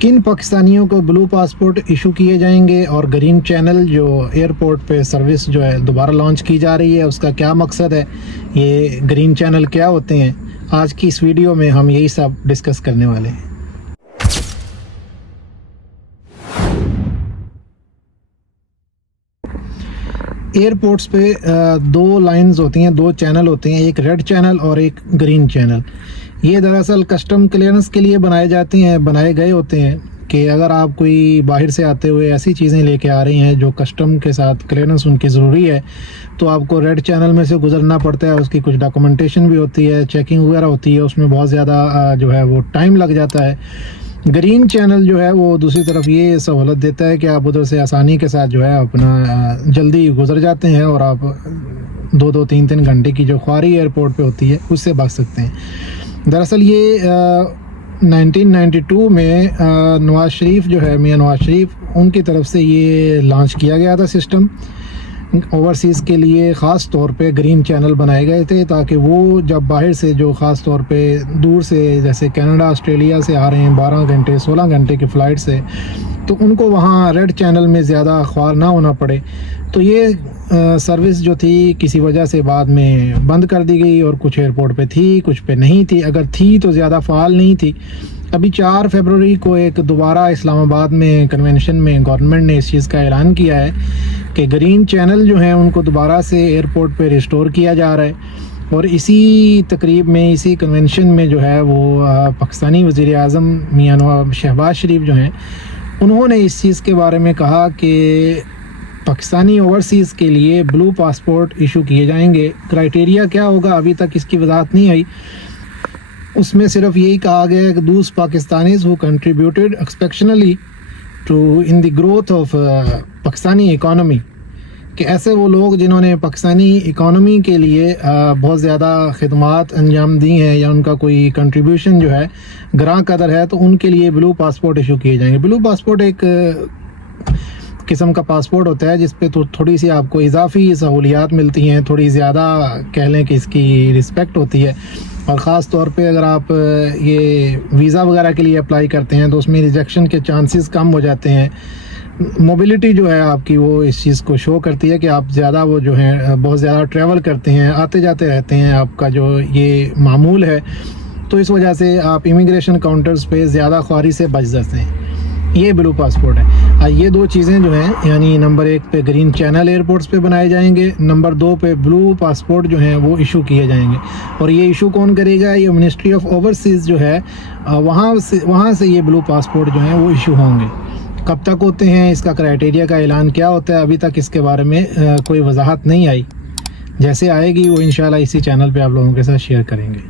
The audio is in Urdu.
کن پاکستانیوں کو بلو پاسپورٹ ایشو کیے جائیں گے اور گرین چینل جو ایئرپورٹ پہ سروس جو ہے دوبارہ لانچ کی جا رہی ہے اس کا کیا مقصد ہے، یہ گرین چینل کیا ہوتے ہیں، آج کی اس ویڈیو میں ہم یہی سب ڈسکس کرنے والے ہیں۔ ایئرپورٹس پہ دو لائنز ہوتی ہیں، دو چینل ہوتے ہیں، ایک ریڈ چینل اور ایک گرین چینل۔ یہ دراصل کسٹم کلیئرنس کے لیے بنائے گئے ہوتے ہیں کہ اگر آپ کوئی باہر سے آتے ہوئے ایسی چیزیں لے کے آ رہی ہیں جو کسٹم کے ساتھ کلیئرنس ان کی ضروری ہے تو آپ کو ریڈ چینل میں سے گزرنا پڑتا ہے۔ اس کی کچھ ڈاکومنٹیشن بھی ہوتی ہے، چیکنگ وغیرہ ہوتی ہے، اس میں بہت زیادہ جو ہے وہ ٹائم لگ جاتا ہے۔ گرین چینل جو ہے وہ دوسری طرف یہ سہولت دیتا ہے کہ آپ ادھر سے آسانی کے ساتھ جو ہے اپنا جلدی گزر جاتے ہیں اور آپ 2-3 گھنٹے کی جو خواری ایئرپورٹ پہ ہوتی ہے اس سے بچ سکتے ہیں۔ دراصل یہ 1992 میں نواز شریف جو ہے، میاں نواز شریف، ان کی طرف سے یہ لانچ کیا گیا تھا سسٹم۔ اوورسیز کے لیے خاص طور پہ گرین چینل بنائے گئے تھے تاکہ وہ جب باہر سے جو خاص طور پہ دور سے جیسے کینیڈا، آسٹریلیا سے آ رہے ہیں 12 گھنٹے 16 گھنٹے کی فلائٹ سے، تو ان کو وہاں ریڈ چینل میں زیادہ خوار نہ ہونا پڑے۔ تو یہ سروس جو تھی کسی وجہ سے بعد میں بند کر دی گئی اور کچھ ایئرپورٹ پہ تھی، کچھ پہ نہیں تھی، اگر تھی تو زیادہ فعال نہیں تھی۔ ابھی 4 فروری کو ایک دوبارہ اسلام آباد میں کنونشن میں گورنمنٹ نے اس چیز کا اعلان کیا ہے کہ گرین چینل جو ہیں ان کو دوبارہ سے ایئرپورٹ پہ ریسٹور کیا جا رہا ہے، اور اسی تقریب میں، اسی کنونشن میں جو ہے وہ پاکستانی وزیر اعظم میاں شہباز شریف جو ہیں انہوں نے اس چیز کے بارے میں کہا کہ پاکستانی اوورسیز کے لیے بلو پاسپورٹ ایشو کیے جائیں گے۔ کرائٹیریا کیا ہوگا ابھی تک اس کی وضاحت نہیں آئی، اس میں صرف یہی کہا گیا ہے کہ those Pakistanis who contributed exceptionally to in the growth of Pakistani economy, کہ ایسے وہ لوگ جنہوں نے پاکستانی اکانومی کے لیے بہت زیادہ خدمات انجام دی ہیں یا ان کا کوئی کنٹریبیوشن جو ہے گراں قدر ہے، تو ان کے لیے بلو پاسپورٹ ایشو کیے جائیں گے۔ بلو پاسپورٹ ایک قسم کا پاسپورٹ ہوتا ہے جس پہ تھوڑی سی آپ کو اضافی سہولیات ملتی ہیں، تھوڑی زیادہ کہہ لیں کہ اس کی رسپیکٹ ہوتی ہے، اور خاص طور پہ اگر آپ یہ ویزا وغیرہ کے لیے اپلائی کرتے ہیں تو اس میں ریجیکشن کے چانسز کم ہو جاتے ہیں۔ موبلٹی جو ہے آپ کی وہ اس چیز کو شو کرتی ہے کہ آپ زیادہ وہ جو ہیں بہت زیادہ ٹریول کرتے ہیں، آتے جاتے رہتے ہیں، آپ کا جو یہ معمول ہے، تو اس وجہ سے آپ امیگریشن کاؤنٹرز پہ زیادہ خواری سے بچ جاتے ہیں۔ یہ بلو پاسپورٹ ہے۔ یہ دو چیزیں جو ہیں، یعنی نمبر 1 پہ گرین چینل ایئرپورٹس پہ بنائے جائیں گے، نمبر 2 پہ بلو پاسپورٹ جو ہیں وہ ایشو کیے جائیں گے، اور یہ ایشو کون کرے گا؟ یہ منسٹری آف اوورسیز جو ہے وہاں سے یہ بلو پاسپورٹ جو ہیں وہ ایشو ہوں گے۔ کب تک ہوتے ہیں، اس کا کرائٹیریا کا اعلان کیا ہوتا ہے، ابھی تک اس کے بارے میں کوئی وضاحت نہیں آئی۔ جیسے آئے گی وہ انشاءاللہ اسی چینل پہ آپ لوگوں کے ساتھ شیئر کریں گے۔